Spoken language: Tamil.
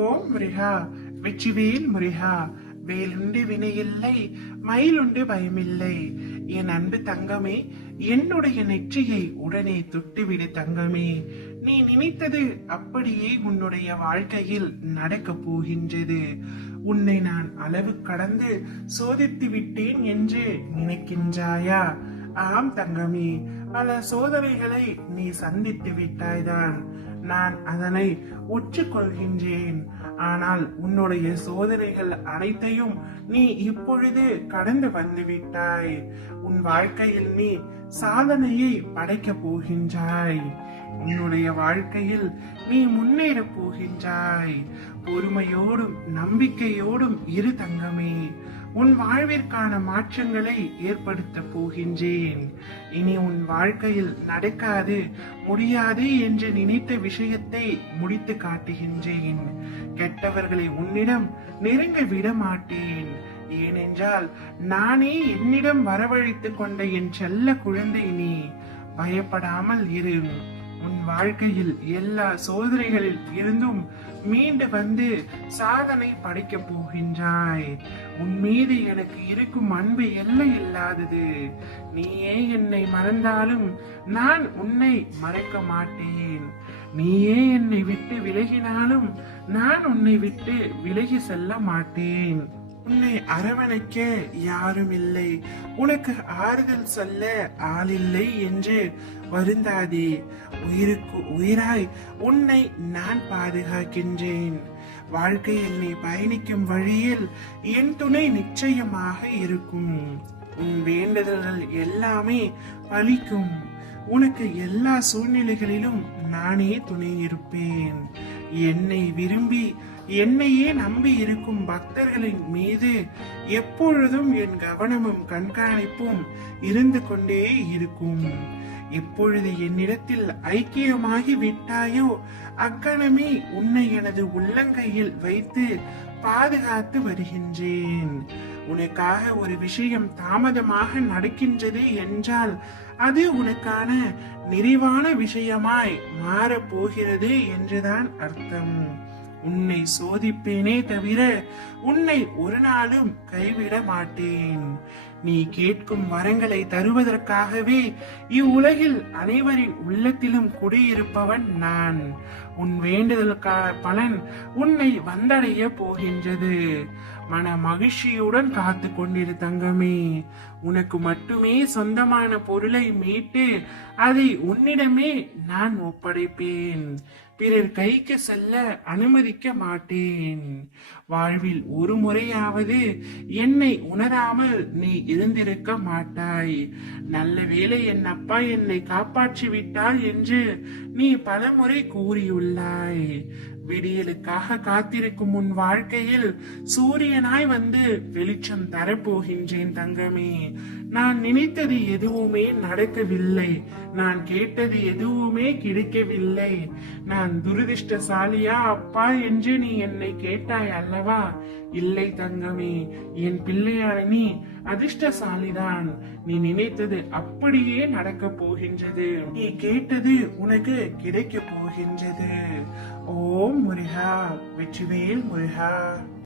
ஓம் முருகா, வெற்றிவேல் முருகா. வேலுண்டு வினையில்லை, மயிலுண்டு பயமில்லை. என் அன்பு தங்கமே, என்னுடைய நெற்றியை உடனே தொட்டுவிடு தங்கமே. நீ நினைத்தது அப்படியே உன்னுடைய வாழ்க்கையில் நடக்கப் போகின்றது. உன்னை நான் அளவு கடந்து சோதித்து விட்டேன் என்று நினைக்கின்றாயா? ஆம் தங்கமே, பல சோதனைகளை நீ சந்தித்து விட்டாய்தான். நான் அதனை ஒற்றுக்கொள்கின்றேன். ஆனால் உன்னுடைய சோதனைகள் அனைத்தையும் நீ இப்பொழுது கடந்து வந்து விட்டாய். உன் வாழ்க்கையில் நீ சாதனையை படைக்க போகின்றாய். உன்னுடைய வாழ்க்கையில் நீ முன்னேற போகின்றாய். பொறுமையோடும் நம்பிக்கையோடும் இரு தங்கமே. உன் வாழ்விற்கான மாற்றங்களை ஏற்படுத்த போகின்றேன். இனி உன் வாழ்க்கையில் நடக்காது, முடியாது என்று நினைத்த விஷயத்தை முடித்து காட்டுகின்றேன். கெட்டவர்களை உன்னிடம் நெருங்க விட மாட்டேன். ஏனென்றால் நானே என்னிடம் வரவழைத்துக் கொண்ட என் செல்ல குழந்தை நீ. பயப்படாமல் இரு. உன் வாழ்க்கையில் எல்லா சோதனைகளில் இருந்தும் மீண்டு வந்து சாதனை படைக்க போகின்றாய். உன் மீது எனக்கு இருக்கும் அன்பு எல்லை இல்லாதது. நீயே என்னை மறந்தாலும் நான் உன்னை மறக்க மாட்டேன். நீயே என்னை விட்டு விலகினாலும் நான் உன்னை விட்டு விலகி செல்ல மாட்டேன். உன்னை அரவணைக்க யாரும் இல்லை, உனக்கு ஆறுதல் சொல்ல ஆளில்லை என்று வருந்தாதே. உயிருக்கு உயிராய் உன்னை நான் பாதுகாக்கின்றேன். வாழ்க்கையில் நீ பயணிக்கும் வழியில் என் துணை நிச்சயமாக இருக்கும். உன் வேண்டுதல்கள் எல்லாமே பலிக்கும். உனக்கு எல்லா சூழ்நிலைகளிலும் நானே துணை இருப்பேன். என்னை விரும்பி என்னையே நம்பி இருக்கும் பக்தர்களின் மீது எப்பொழுதும் என் கவனமும் கண்காணிப்பும் இருந்து கொண்டே இருக்கும். எப்பொழுது என்னிடத்தில் ஐக்கியமாகி விட்டாயோ அக்கணமே உன்னை எனது உள்ளங்கையில் வைத்து பாதுகாத்து வருகின்றேன். உனக்காக ஒரு விஷயம் தாமதமாக நடக்கின்றது என்றால் அது உனக்கான நிறைவான விஷயமாய் மாறப் போகிறது என்றுதான் அர்த்தம். உன்னை சோதிப்பேனே தவிர உன்னை ஒரு நாளும் கைவிட மாட்டேன். நீ கேட்கும் வரங்களை தருவதற்காகவே இவ்வுலகில் அனைவரின் உள்ளத்திலும் குடியிருப்பவன் நான். உன் வேண்டுதலுக்கான பலன் உன்னை வந்தடைய போகின்றது. மன மகிழ்ச்சியுடன் காத்து கொண்டிரு தங்கமே. உனக்கு மட்டுமே சொந்தமான பொருளை மீட்டு அதை உன்னிடமே நான் ஒப்படைப்பேன். பிறர் கைக்கு செல்ல அனுமதிக்க மாட்டேன். வாழ்வில் ஒரு முறையாவது என்னை உணராமல் நீ இருந்திருக்க மாட்டாய். நல்ல வேளை என் அப்பா என்னை காப்பாற்றி விட்டார் என்று நீ பலமுறை கூறியுள்ளாய். விடியலுக்காக காத்திருக்கும் உன் வாழ்க்கையில் சூரியனாய் வந்து வெளிச்சம் தரப்போகின்றேன் தங்கமே. நான் நினைத்தது எதுவுமே நடக்கவில்லை. நான் கேட்டது எதுவுமே கிடைக்கவில்லை. நான் துரதிர்ஷ்டசாலியா அப்பா என்று நீ என்னை கேட்டாய் அல்லவா? இல்லை தங்கமே, என் பிள்ளையான நீ அதிர்ஷ்டசாலிதான். நீ நினைத்தது அப்படியே நடக்க போகின்றது. நீ கேட்டது உனக்கு கிடைக்க போகின்றது. ஓம் முருகா, வெற்றிவேல் முருகா.